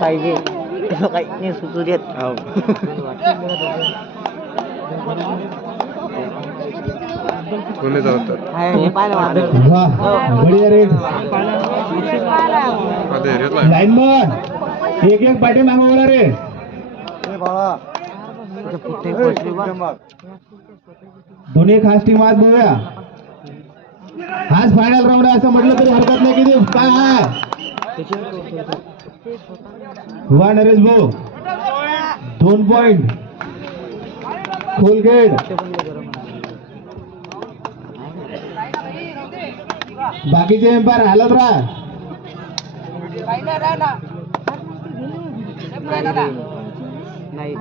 पाहिजे काही नाही सुचू देत. एक एक पाठी मागं ओढा रे. दोन्ही खास टीम आज बघूया. हाच फायनल राऊंड आहे असं म्हटलं तरी हरकत नाही. किती काय आहे हुआ नरेश भाऊ 2 पॉइंट. खोलगेट बाकीचे एम्पायर हालत राहा. नाही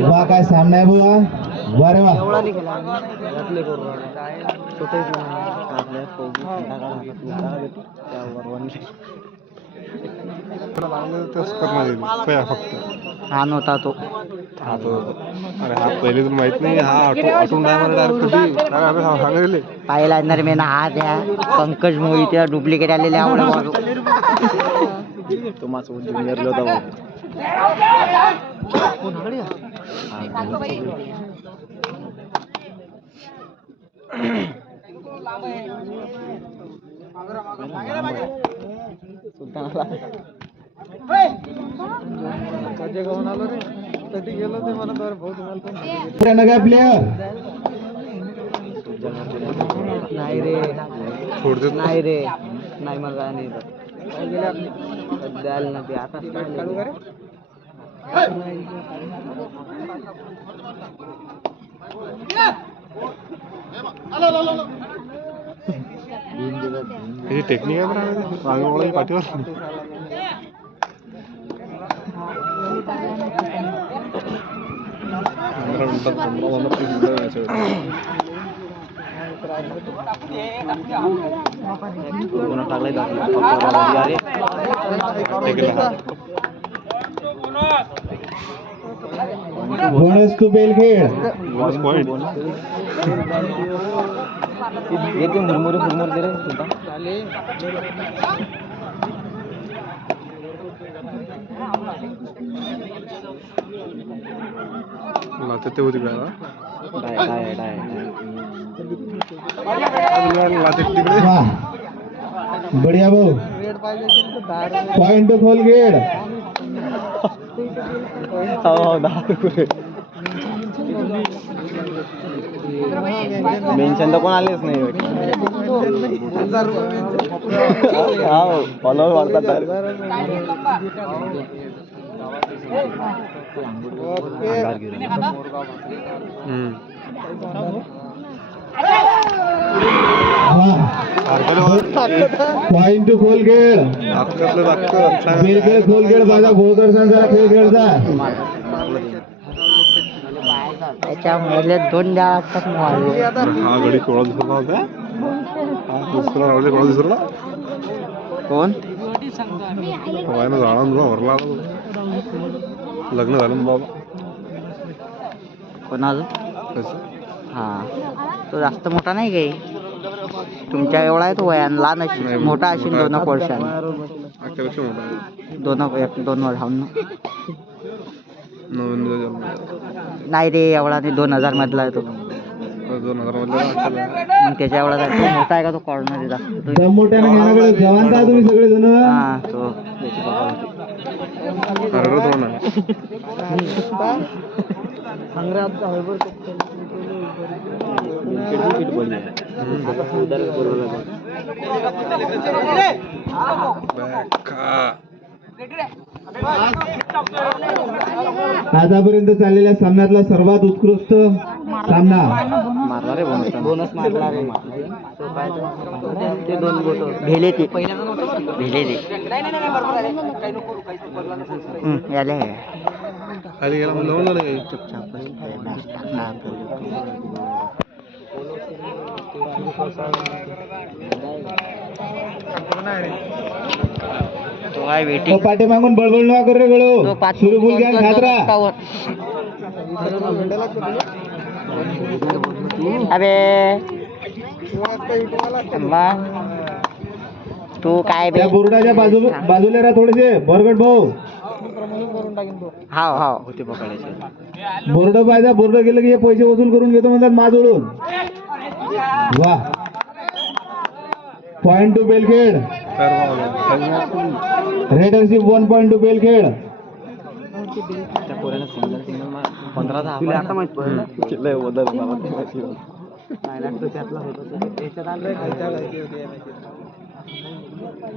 वा काय सामना आहे बुवा. वा रे वा. हा नव्हता तो. अरे हा पहिले तर माहित नाही. हा आठवून डायरेक्ट पाहिला ना मी ना हा द्या पंकज मोहिते डुप्लिकेट आलेले आवडे तो माझं ज्युनियरला होता. प्लेयर नाही रे नाही रे नाही मला नाही द्यायला ना ते आता टेक्निक आहे पाठीवर. Bonus to Belkhed. येते मुरमुरे फुरमुर दे रे ते होती बढिया भाऊ. Point two खोलगेट. मेन्शन तर कोण आलेच नाही. फॉलोअर वाढतात. Point two खोलगेट. बेलखेड खोलगेट माझा भोकर संघाला खेळ खेळता. त्याच्यामुळे 2 द्या वाटतात. हा गडी कोळा दिसला होता. कोण भरला लग्न झालं बाबा. कोणाचं? हा तो जास्त मोठा नाही काही. तुमच्या एवढा आहे तो वयान. लहान अशी मोठा असेल 2 वर्षांनी. 2 वर्षांना नाही रे एवढा नाही. 2000 मधला आहे तो. 2000 मधला त्याच्या एवढा तो मोठा आहे का तो कॉर्नर जास्त. मोठ्याने घेण्याकडे जवान का तुम्ही सगळे जण. हा तो आतापर्यंत चाललेल्या सामन्यातला सर्वात उत्कृष्ट सामना. बोनस मारला रे. ते 2 बोट भेले ते भेले ते याले खाली गेला म्हणून लावलं नाही चुपचाप मॅच टाकणार तो काय वेटिंग पाठी मागून बळबळ नका करू रे गळो. सुरू बोल घ्या खातरा. अबे तू काय बे त्या बोर्डाच्या बाजूला राहा थोडेसे. बरगड भाऊ हाव हाव होते पकडायचे. बोर्ड पाहिजे. बोर्ड गेलं की हे पैसे वसूल करून घेतो म्हणतात माझोडून. वा. Point to Belkhed. रेडरशिप 1 पॉइंट टू बेलखेड.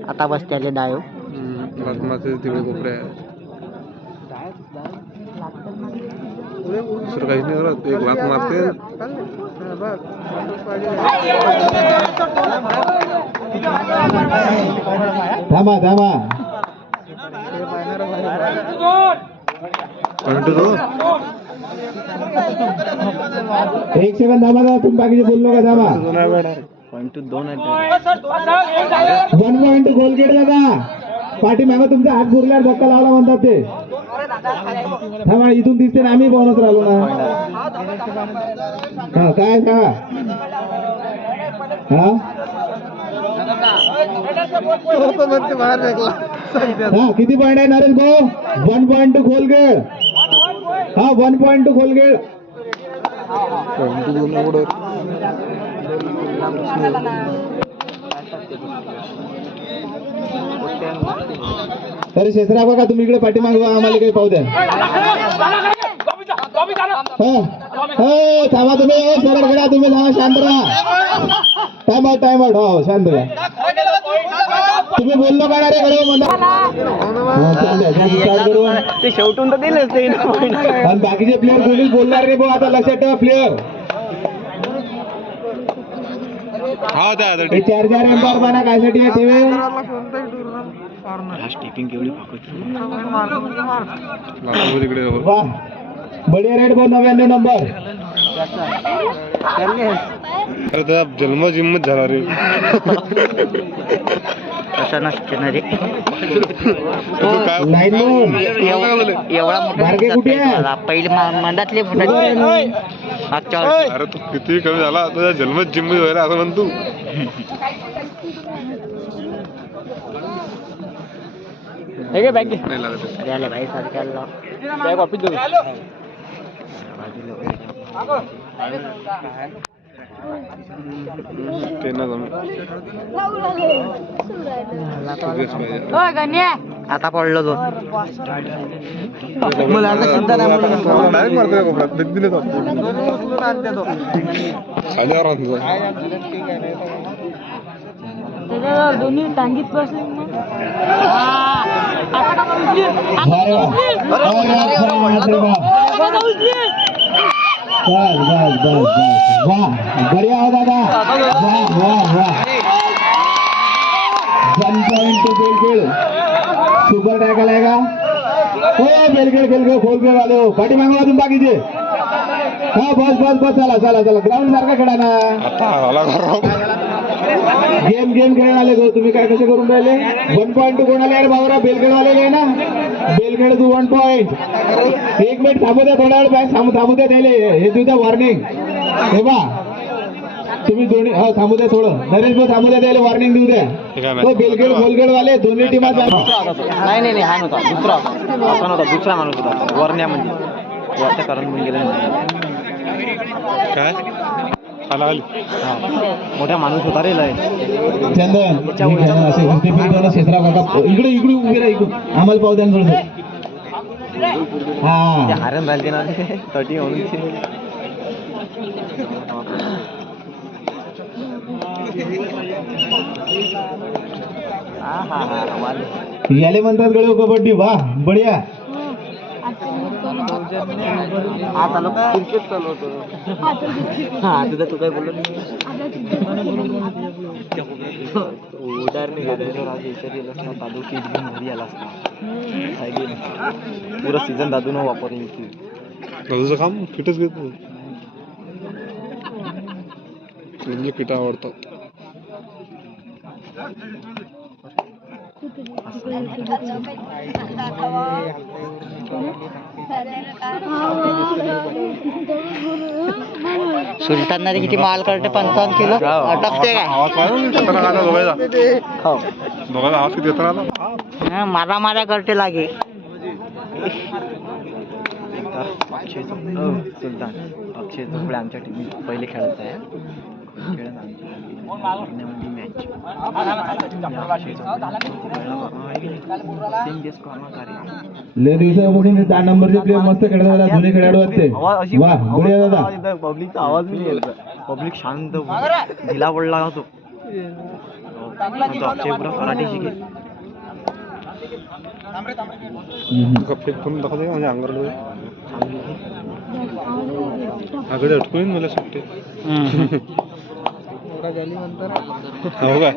आता बसते डायो तिकडे कोपरे आहे. दुसरं काहीच नाही करत. एक लात मारते. थांबा थांबा. एक सेकंद थांबा का. तुम्ही बाकीचे बोललो का. थांबा. 1 पॉइंट गोल गेट दादा. पाठी मागं तुमचा हात बुरल्यावर धक्का लावला म्हणतात ते. थांबा. इथून दिसते ना आम्ही बोनस राहिलो ना. हा काय सांगा. हा हा किती पॉइंट आहे नरेश भाऊ. 1 पॉइंट टू खोलगेळ. हा 1 पॉइंट टू खोलगेळ. तरी शेषराव बघा तुम्ही इकडे पाठीमागे आम्हाला काही पाहू द्या. थांबा तुम्ही. सरळ करा तुम्ही. थांबा शांत राहा. Time out. हो शांत राहा. तुम्ही बोललो का रे कडे ते शेवटून तर दिलंच ते. आणि बाकीचे प्लेअर कोणीच बोलणार रे भाऊ. आता लक्षात ठेवा प्लेअर. हा त्या 4 एम्पायर बना कायसाठी आहे टीव्ही. तिकडे वाह. बढिया रेड भाऊ. 99 नंबर. अरे त्याचा जन्म जिम्मत झाला रे. तसं नसते ना रे. Line loan. एवढा बारके कुठे आहे? मोठा पहिले मंदातले फुटायचे मागच्या वर्षी. अरे तू किती कमी झाला. तुझा जन्मच जिम्मत व्हायला असं म्हणतो. नाही लागत. द्याले भाई सरकारला ते ना जमलं. आता पडलो तो. डायरेक्ट मारतोय कोपऱ्यात. दिले तो खाली आराम तुझा. दोन्ही टांगीत बसले वाह बढ़िया हो दादा. वाह वाह वाह. 1 point to Belkhed. Super tackle आहे का. हो बेलखेड खेळ खोलखेड वाले हो. पाठी मागवा तुम्ही बाकीचे. हा बस चला ग्राउंड सारखा खेळा ना. गेम खेळून आले गो तुम्ही. काय कसे करून राहिले. 1 पॉइंट टू कोणाला यार बाबरा. बेलखेड वाले ना. बेलखेड तू 1 पॉइंट. 1 मिनिट थांबू द्या. थोडा वेळ थांबू द्या त्याले. हे तुझा वॉर्निंग. हे बा तुम्ही दोन्ही हो थांबू द्या थोडं. नरेश भाऊ थांबू द्या. त्याला वॉर्निंग देऊ द्या. तो बेलखेड खोलखेड वाले दोन्ही टीमा. नाही हा नव्हता. दुसरा माणूस होता. वरण्या म्हणजे वरच्या कारण म्हणून गेलं. काय आला आली. मोठा माणूस होता रे लय. चंदन असे उलटे फिरतो शेसरा काका. इकडे उभे राहा. इकडून आम्हाला पाहू द्या थोडं. हा हारण राहिले ना तटी म्हणून. याले म्हणतात गळो कबड्डी. वा बढिया. हा चालू का क्रिकेट चालवतो. हा तुझं तू काय बोललो नाही. पुरा सीझन दादू न वापरली. दादूचं काम किटच घेतो. किट आवडतो. सुलतानने किती माल करते 55 किलो अटकते काय. दोघांचा आवाज किती येतो ना. हा, मारा मारा करते लागे. सुलतान अक्षय झोपडे आमच्या टीम पहिले खेळत आहे. लय दिवसापासून 10 नंबरचे प्लेयर मस्त खेळत होता. जुने खेळाडू असते. वा बढिया दादा. पब्लिकचा आवाज नाही यायचा. पब्लिक शांत ढिला पडला होतो. अक्षय पुरा कराटे शिकेल. फेक करून दाखवते म्हणजे अंगावर आकडे अटकून मला सुट्टे. हो काय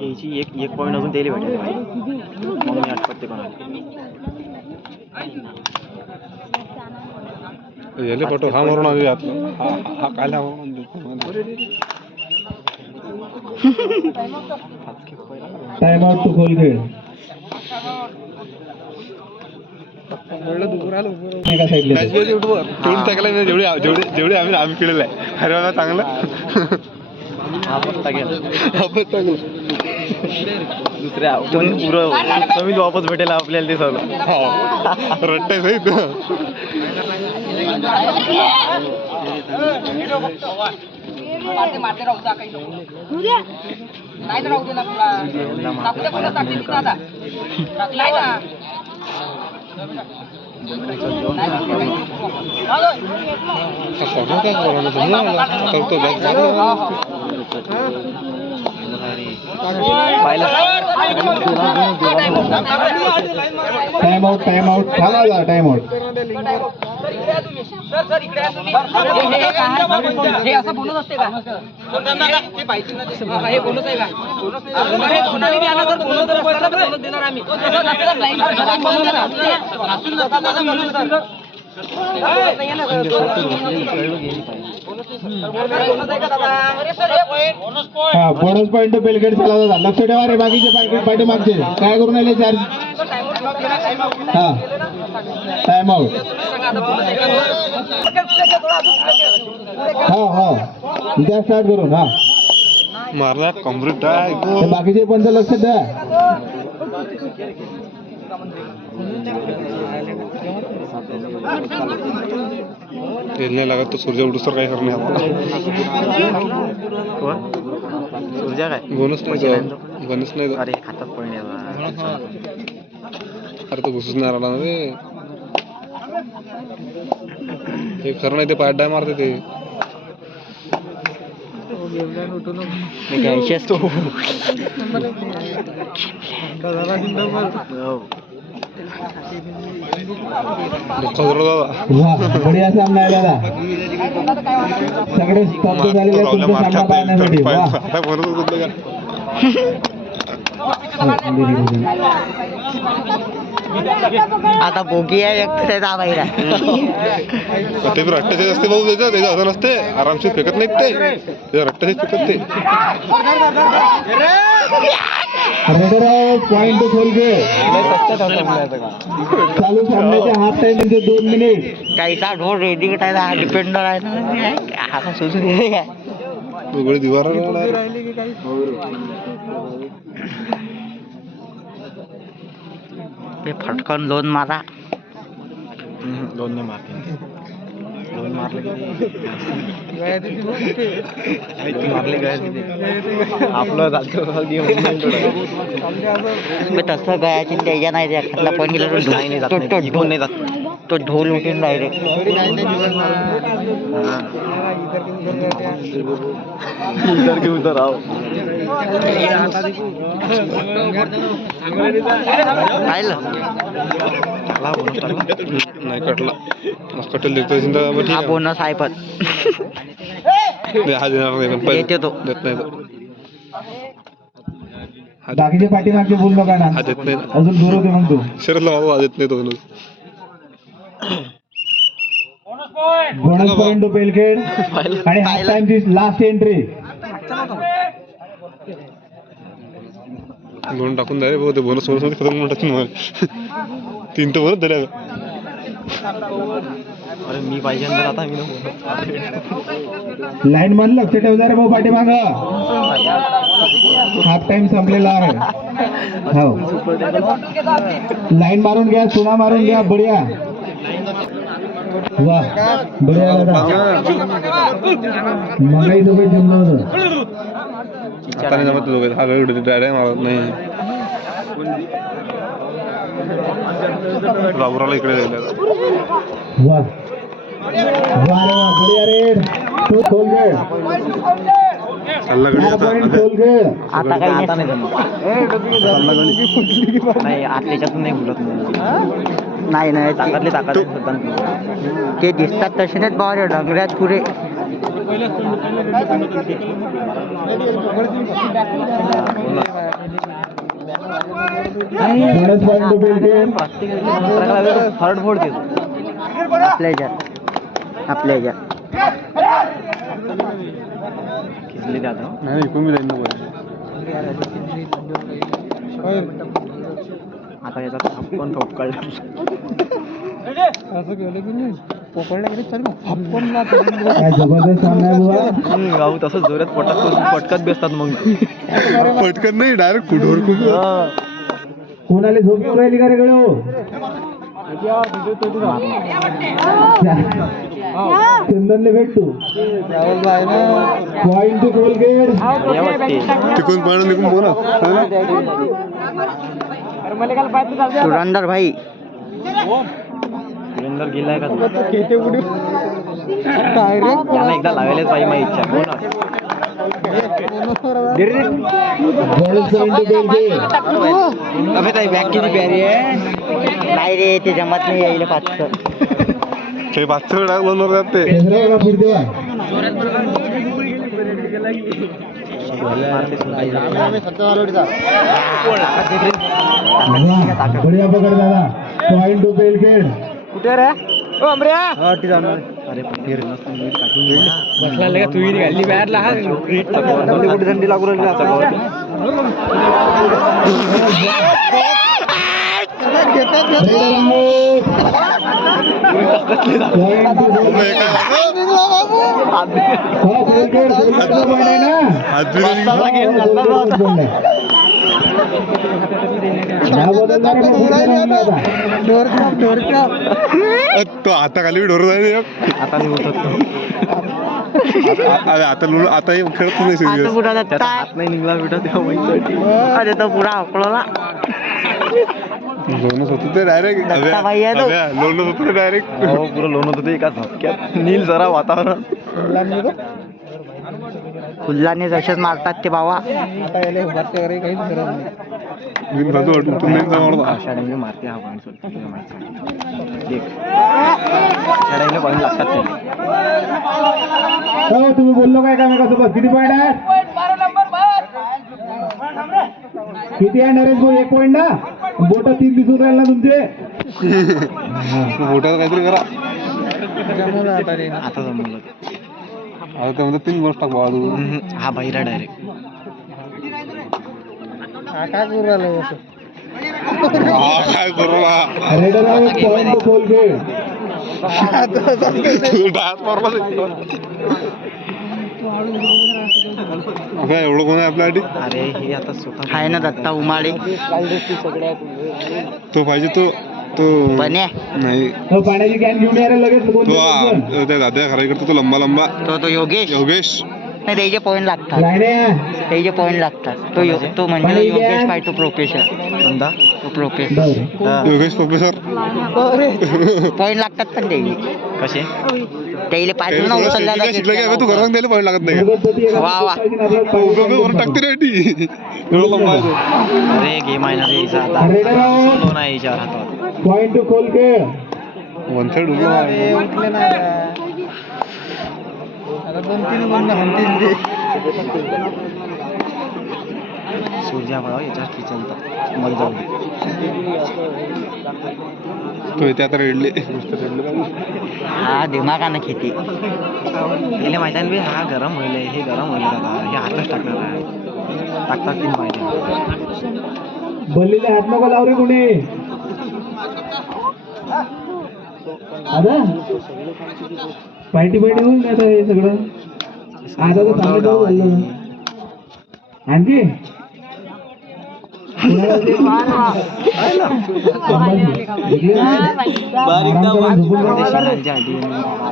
याची एक पॉईंट अजून दिली भेटेल. मग मी आठवते कोणाला याले पटो हा मारून आधी आतला. हा काल हा मारून टाइम आउट टू खोल खेळ. एका साईडला टून टाकला जेवढे आम्ही खेळलेलं आहे. अरे बाबा चांगलं. हा पत्ता गेला. चांगलं दुसऱ्या पुरं कमीत वापस भेटेल आपल्याला ते सगळं. हो रट्टाय सहित. टाइम आउट झाला. Time out. हे असं बोलत असते का. हे बोलत आहे का. कोणाला बी आला तर बोलत असताना बोलत देणार आम्ही. हा बोनस पॉईंट बेलगेट चालला होता. लक्ष ठेवा रे बाकीचे पाठी मागचे काय करून राहिले. चार्ज. हा टाइम आउट. हो हो उद्या स्टार्ट करून. हा मारला कम्प्लीट आहे. ते बाकीचे पण तर लक्ष द्या. खेळणे लागत तर सूर्य उडूस तर काय करणे. ऊर्जा काय बोनस नाही. अरे हातात पडणे. अरे तो घुसूच नाही राहिला ना रे. हे खरं नाही. ते पाय डाय मारते ते. असतो. बढिया सामना आहे दादा. सगळे स्तब्ध झालेले तुमचा सामना पाहण्यासाठी. आता बोगी आहे एक दाबायला. ते रट्ट्याचे असते भाऊ. त्याचं असं नसते. आरामशीर फेकत नाहीत ते. त्याच्या रट्ट्याचे फेकत ते. पॉइंट टू खोल खेळ चालू. सामन्याच्या हाफ टाइम 2 मिनिट. काहीचा ढोर रेडी कटायला डिपेंडर आहे ना. आता सोडून दिले काय. उघडी दिवार ते फटकन लोन मारा. दोन ने मारते. दोन मारले मारले गया आपलं तसं गयाची त्याच्या नाही. एखादा पण गेला नाही जात. तो ढोल उठून डायरेक्ट. इधर के उधर आओ. पाहिलं नाही कटला कटेल देतो चिंता मग ठीक हा आहे. बोनस आहे पण नाही, हा देणार नाही पण पहिले देते तो. देत नाही तो. बाकीचे पाठीमागचे बोल नका ना, हा देत नाही ना. अजून दूर होते मग तू. शरदला बाबा हा देत नाही तो bonus. बोनस पॉइंट बेलखेड आणि हाफ टाइमची लास्ट एंट्री. दोन टाकून द्या रे भाऊ, ते बोनस मध्ये खतम करून टाकून मला 3 तर बोनस दिल्या. अरे मी पाहिजे तर आता मी लाईन मन लक्ष ठेव जरा भाऊ पाठीमाग. हाफ टाइम संपलेला आहे. हो लाईन मारून घ्या, सुना मारून घ्या. बढिया वा बढिया दादा. मगाही दोघे जिंकलं होतं. आता नाही जमत दोघे, हा वेळ डायरेक्ट मारत नाही. राबुराला इकडे जायला वा वा रे वा बढिया रे. तो खोल खेळ. सल्लागडी आता खोल खेळ. आता काही आता नाही जमत. नाही आतल्याच्यातून नाही बोलत नाही नाही ताकदली ताकद आहे सुद्धा. ते दिसतात तसे नाहीत बाबा डंगऱ्यात पुरे. Bonus point Belkhed. थर्ड फोड देतो. आपल्या ह्याच्यात आपल्या ह्याच्यात खिचली त्यात ना. नाही इकडून मी जाईन नको. आता याचा पण ठोक काढला. काय जबरदस्त सामना आहे बुवा. गाऊ तसं जोरात पटकत बेसतात मग. पटकन नाही डायरेक्ट कुठवर खूप. कोणाला झोप येऊ राहिली का रे गड्यो? चंदनने भेटतो. Point two Colgate. तिकडून पाहणं निघून बोला. सुरंदर भाई सुरेंदर गेलाय का? याला एकदा लावायलाच पाहिजे माझी इच्छा. Bonus point to Belkhed. अबे ताई बॅग किती प्यारी आहे. नाही रे ते जमत नाही यायला पाचचं. ते 500 डायरेक्ट बनवून जाते. पेसराव का फिरते वा. बढिया पकड दादा. Point to Belkhed. कुठे रे ओ अमऱ्या. अरे पण हे रनच नाही काढून कुठे थंडी लागू राहिली आता. तो आता खाली ढोर जाईल. आता नाही होत. आता खेळत नाही सिरियस. त्याचा हात नाही निघला बेटा तेव्हा माहिती. अरे तो पुरा अकळला. लोणच होतं ते डायरेक्ट. दत्ताबाई आहे तो. लोणच होतं ते डायरेक्ट. हो पुरं लोन होतं ते एका झपक्यात. नील जरा वातावरण. फुल्लाने जसेच मारतात ते बाबा. शाळेने मारते हा पॉईंट शाळेने पॉईंट लागतात ते. तुम्ही बोललो काय का मी कसं बस. किती पॉईंट आहे? किती आहे नरेश भाऊ? 1 पॉईंट ना. बोट 3 दिसून राहील ना तुमचे. मोठा काहीतरी करा. आता जमलं. आता तर म्हणतात 3 वर्ष टाक बाबा तू. हा बाहेर डायरेक्ट. काय करू ना. Point two Colgate. एवढं कोण आहे आपल्यासाठी? अरे हे आता स्वतः आहे ना दत्ता उमाळे. तो पाहिजे तो बन्या नाही. तो पाण्याची कॅन घेऊन या रे लगेच. तो त्या दाद्या खरा करतो तो लंबा लंबा. तो योगेश. योगेश नाही त्याचे पॉईंट लागतात. लाईने. त्याचे पॉईंट लागतात. तो म्हणजे योगेश पाहिजे प्रोफेशर. समजा तो प्रोफेसर योगेश प्रोफेसर पॉईंट लागतात पण ते कसे त्याला पाहिजे ना उचलल्याला शिकलं की तू घरात द्यायला पॉईंट लागत नाही वा वा वर टाकते रे ती एवढं लंबा आहे तो. अरे गेम आहे ना रे हिचा आता सोलो नाही हिच्यावर हातात पॉइंट टू खोलखेड वन साइड उभं सूर्या बघा याच्यावर खिचलता मग जाऊ दे तो इथे आता रेडले हा दिमागानं खेती तिला माहिती आहे ना बे, हा गरम होईल हे गरम होईल दादा हे हातच टाकणार आहे टाकतात तीन पाहिजे बल्लीले हात नको लावरे कुणी आता पार्टी होऊन जातं हे सगळं आता तर चांगलं झालं आणखी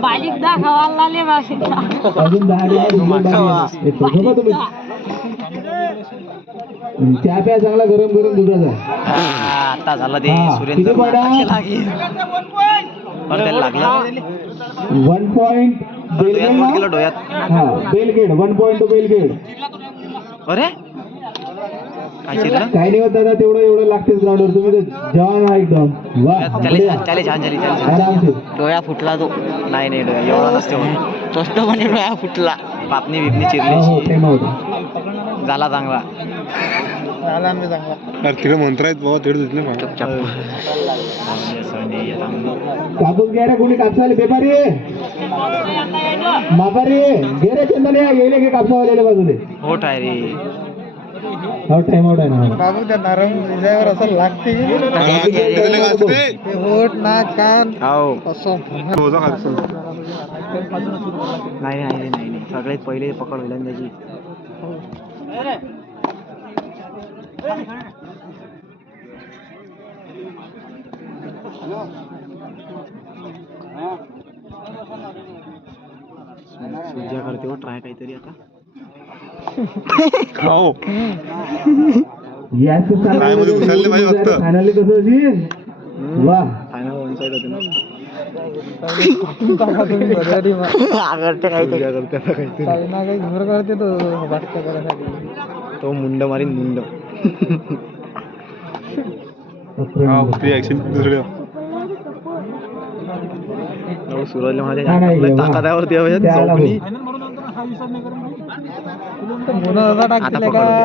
बारीकदा खावायला आले बारीकदा अजून 10 तुम्ही चहा प्या चांगला गरम गरम दुधाचा आता झालं ते हा, सुरेंद्र किती पडा? पण त्याला लागलं 1 पॉइंट डोळ्यात बोट केलं डोळ्यात हा बेलखेड 1 पॉइंट टू बेलखेड अरे काय चिरलं काय नाही होत दादा एवढं लागतेच ग्राउंडवर तुम्ही तर जवान आहे एकदम वा चालेल चालेल छान झाली छान आरामशीर डोळ्या फुटला तो नाही नाही डोळ्या एवढा नसते होत तोच तो म्हणे डोळ्या फुटला पापणी बिपणी हो चिरली टाइम आउट झाला चांगला अरे तिकडे मंत्र आहेत बाबा तिकडे दिसले मला कापूस घ्या रे कोणी कापसाले बेपारी मापारी घे रे चंदने गेले की कापसावाले बाजूले होट आहे रे हो टाइम आउट आहे ना बाबू त्या नारंग विजयावर असं लागते होट ना कान हो नाही नाही नाही नाही सगळ्यात पहिले पकड होईल त्याची सूर्या करते हो ट्राय काहीतरी आता खाओ याच मध्ये घुसायला नाही पाहिजे फक्त. फायनली कसं असेल वा फायनल वन साइड होते ना आगरते काहीतरी तो मुंड मारीन मुंड ती ऍक्शन दुसरे सूरजला नाही, म्हणाले वा. ताकदावरती त्याला झोपणी आता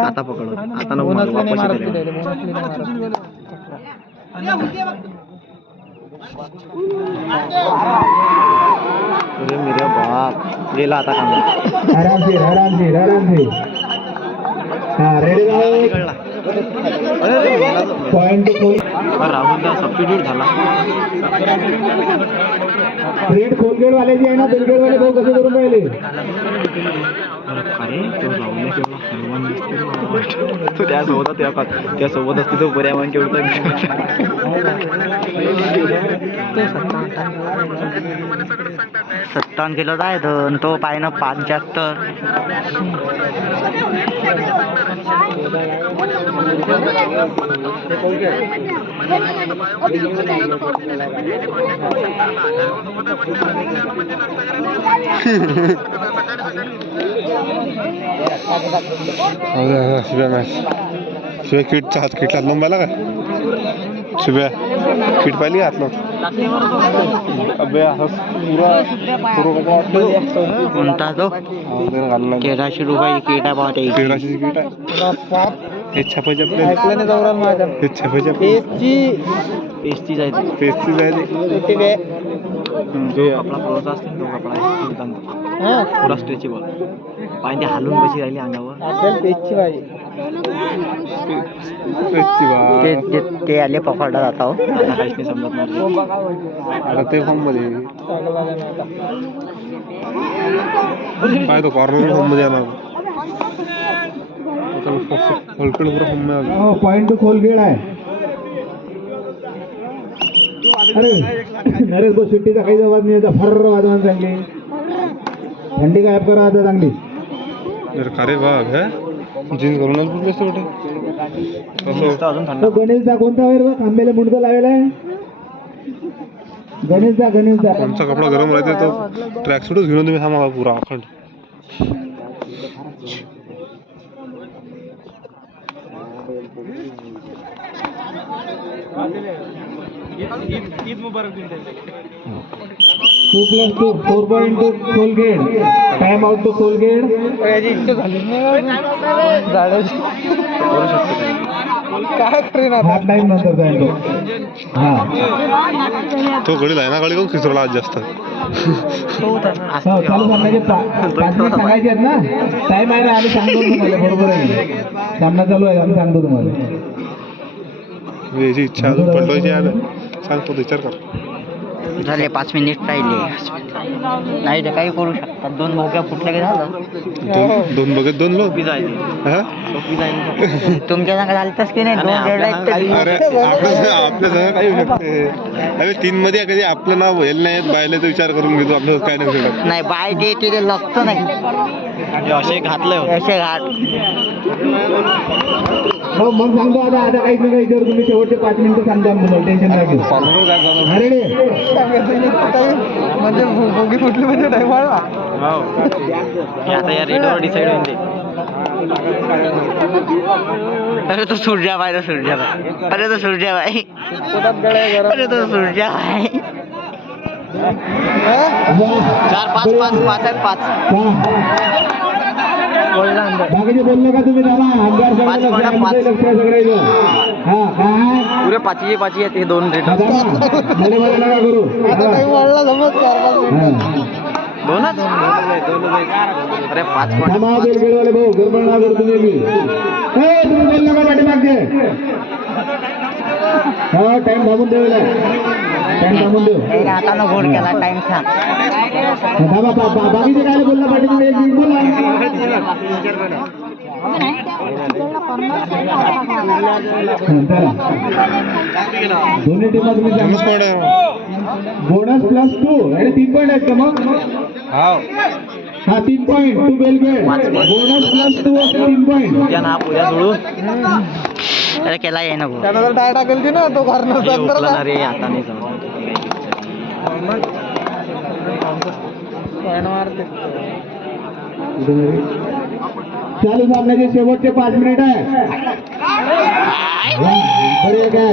आता पकड आता नको मारू, वापस येते रे. अरे मेरे बाप गेला आता काम आरामशीर हा रेडी कळला पॉइंट खोल राहुलचा सबस्टिट्यूट झाला रेड खोलगेड वाल्याची आहे ना बेलगेड वाले भाऊ कसे करून राहिले अरे तो राहुलला केवढा हनुमान दिसते रे बाबा. तो त्यासोबत असते तो बऱ्या मान केवढा सत्तावन्न किलो आहे तो पायनं 75 शिव्या किटचा हात किटला हात पाहिला काय शिव्या किट पाहिली हातला अबे कोणता तो घालला 1300 रुपये किट आहे बाबा त्याची. 1300 किट आहे हे छापायचे आपले हे छापायचे आपले पेस्टीज आहे पेस्टी जायचे कपडा पुरवचा असते तो कपडा पुरा स्ट्रेचेबल पाय ते हालून कशी राहिली अंगावर ते आले पकडला जाता हो. आता काहीच नाही समजत नाही आता ते फॉर्म मध्ये काय तो कॉर्नर फॉर्म मध्ये येणार हलकड पुरा फॉर्म मध्ये आला. पॉइंट टू खोलगेड आहे अरे नरेश बस सुट्टीचा काहीच आवाज नाही याचा फर्र वाजवान चांगली थंडी गायब करा आता चांगली अरे का रे बाग जीन्स घालूनच बोललो असतो कुठे तसं अजून थंड तो गणेशदा कोणता वैर खांब्याला मुंडकं लावेला आहे गणेशदा कोणचा कपडा गरम राहते तो ट्रॅक सूटच घेऊन तुम्ही थांबा पुरा अखंड ईद मुबारक दिन 2+2 4.2 Colgate time out to Colgate half time नंतर जाईल तो हा तो गडी लायना गडी कोण खिचरला आज जास्त चालू सामन्याचे 5 मिनिट सांगायचे आहेत ना टाइम आहे ना आम्ही सांगतो तुम्हाला बरोबर आहे सामना चालू आहे आम्ही सांगतो तुम्हाला याची इच्छा अजून पडवायची आहे सांगतो विचार कर झाले 5 मिनिट राहिले नाही तर काही करू शकतात 2 मोक्या फुटल्या की झालं दोन बघत 2 लोक हा? तुमच्या संग झालतच की नाही 2 रेड आहेत तरी. अरे आपल्या सगळं काही होऊ शकते अरे 3 मध्ये कधी आपलं नाव व्हायला नाही बायले तर विचार करून घेतो आपलं काय नाही शकत नाही बाय जे तिथे लागतं नाही असे घातलं असे घाट हो मग सांगतो आता काहीच नाही याच्यावर तुम्ही शेवटचे 5 मिनिटं सांगतो आम्हाला टेन्शन नाही घेऊ अरे रे म्हणजे भोगी फुटली म्हणजे नाही वाढवा आता या रेडवर डिसाईड होईल ते अरे तो सूर्याबाई अरे तो सूर्याबाई 4-5 बाकीचे बोललो का तुम्ही दादा आमदार सगळं हा काय पुरे 5 आहेत हे 2 रेड मध्ये नका करू दोनच अरे 5 थांबा बेलगेडवाले भाऊ गडबड ना करू तुम्ही बी तुम्ही बोललो का पाठीमागचे हा टाइम थांबून ठेवला टाइम थांबून ठेव आता न गोल केला टाइम सांग थांबा बाकीचे काय बोलला पाठीमागे एक मिनिट बोला दोन्ही टीमा तुम्ही बोनस +2 आणि 3 पॉईंट आहेत का मग हा 3 पॉईंट टू बेलगेड बोनस +2 3 पॉईंट ना पुऱ्या जोडून अरे केला आहे ना त्यानंतर टाय टाकेल की ना तो घरनं रे आता नाही जमत चालू सामन्याचे शेवटचे 5 मिनिट आहे बरे काय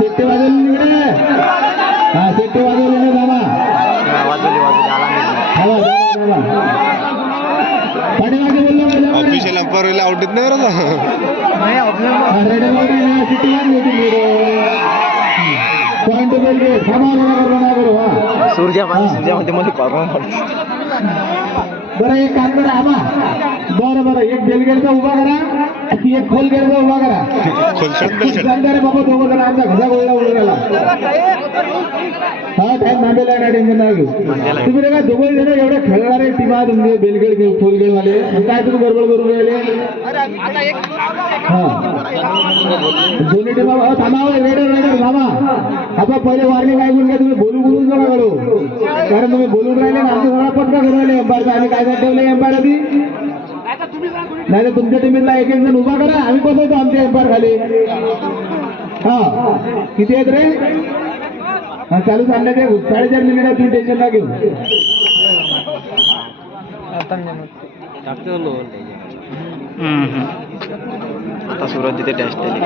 सेट्टे वाजवली निकडे हा सेट्टे वाजवली ना दादा वाजवली आला पाठीमागे बोललो ऑफिशियल अंपायरला आउट देत नाही बरं पॉईंट बेलगेड थांबा करू हा सूर्यामध्ये मध्ये कॉर्नर बरं एक काम करा आबा बरं एक बेलगेडचा उभा करा एक खोलगेडचा उभा करा रे बाबा दोघं जण आमचा घसा गोळला उडून गेला हा टाइम थांबेला नाही टेन्शन नाही घेऊ तुम्ही रे का दोघं जण एवढे खेळणारे टीमा तुमचे बेलगेड खोलगेड वाले काय तुम्ही गडबड करून राहिले हा दोन्ही टीमा थांबा रेडर थांबा आता पहिले वॉर्निंग ऐकून घ्या तुम्ही बोलून नका करू कारण तुम्ही बोलून राहिले ना आमचा सगळा पटका करून राहिले एम्पायरचा आम्ही काय ठेवलं एम्पायर आधी नाही तर तुमच्या टीमला एक जण उभा करा आम्ही बसवतो आमच्या एम्पायर खाली हा किती आहेत रे हा चालू सामन्याचे 4.5 मिनिट तुम्ही टेन्शन ना घेऊ आता सुरत तिथे टेस्ट दिली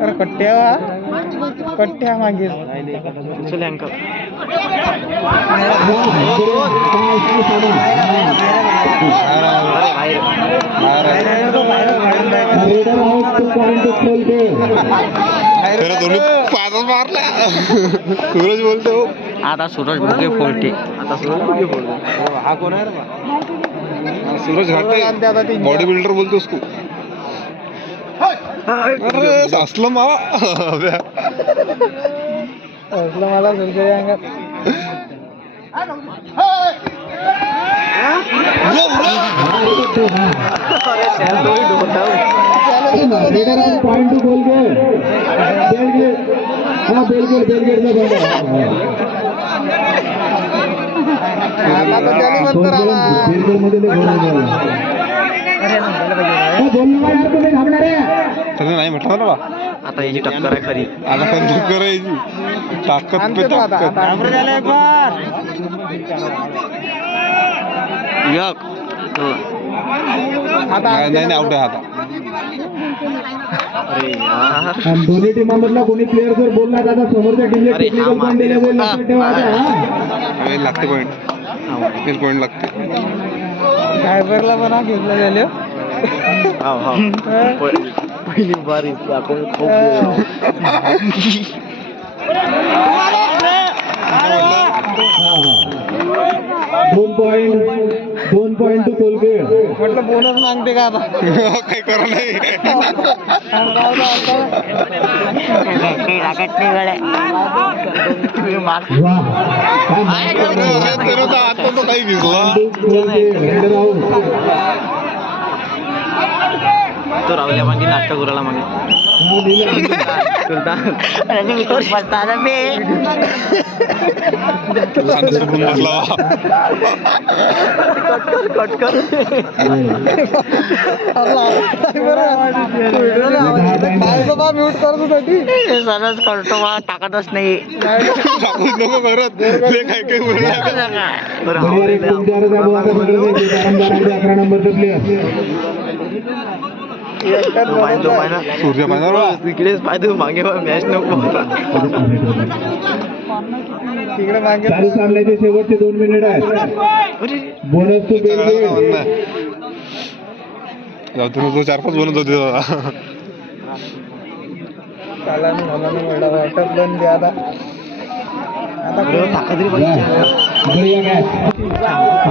अरे कट्ट्या मागे अँकर दोन्ही पाचच मारला सूरज बोलतो आता सूरज बुके फोडते हा कोण आहे सूरज घाटे बॉडी बिल्डर बोलतो उसको अरे असलं मला पॉइंट टू गोल बेलखेड बेलखेडचा तसं नाही म्हटलं ना बा आता याची टक्कर आहे खरी. आता पण टक्कर आहे याची. ताकद पे ताकद. एक नाही नाही आउट आहे आता. अरे यार आणि दोन्ही टीमामधला कोणी प्लेअर जर बोलला तर आता समोरच्या टीमला अरे, टेक्निकल हा, पॉईंट दिला जाईल लक्षात ठेवा आता, हा. हे लागते पॉईंट. एक पॉईंट लागते. हाव हाव पहिली बारी आपण खूप दोन पॉईंट टू कोलगेट. काही करा नाही. वाह. आता तो काही भिजला. Colgate, header out. तो राहुल्या मागे नाटक गुराला मागे हा, दिलं. शांत सुकून बसला. सरच करतो मला टाकतच नाही. टाकूच नको करत. ते काय काय बोलला. बरोबर एक तुमच्या अर्धा गोवा पकडत आहे. आमदारांचे 11 नंबरचा प्लेअर. सूर्य पाहिजे इकडेच पाहिजे मागे मॅच नको. चालू सामन्याचे शेवटचे 2 मिनिट आहेत. Bonus to Belgate. जाऊ दे, तो 4-5 बनत होते दादा. ताकदरी बढ़िया match.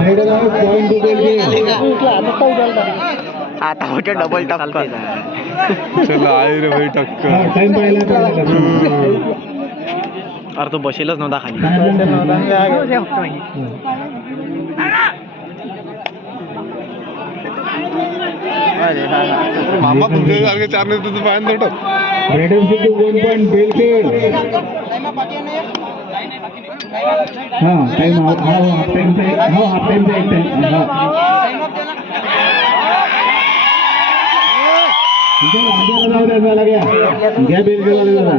Raider out. Point to Belgate. आता होते डबल टक्कर. चला आहे रे भाई टक्कर. हा, टाइम पाहिला. अरे तो बसेलच नव्हता खाली. मामा तुमच्या सारखे 4 नाही तुझं पाय नव्हतं. रेडर सिटी 1 पॉईंट बेलगेट. हा टाइम आउट. हाफ टाइमचा एक टाइम. जाऊ द्या झाला घ्या बेलगेट जरा.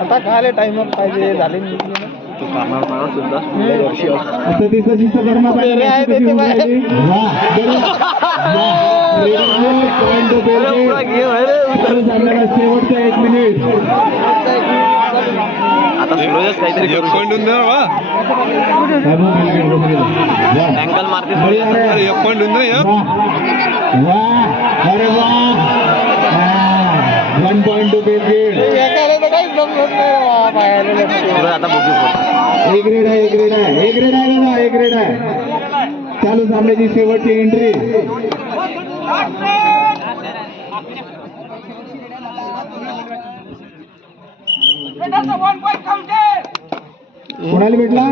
आता खाले टाइम पाहिजे झाले तो करणार सुद्धा आता तिसं तिसं करणं पाहिजे. शेवटचा 1 मिनिट. आता सूरजच काहीतरी एक पॉईंट होऊन द्या बा. अँगल मारते. अरे एक पॉईंट होऊन द्या. वाह. अरे वाह. 1 पॉईंट टू बेलगेट. सूरज आता बघू. एक रेड आहे. चालू सामन्याची शेवटची एंट्री. कोणाला भेटला?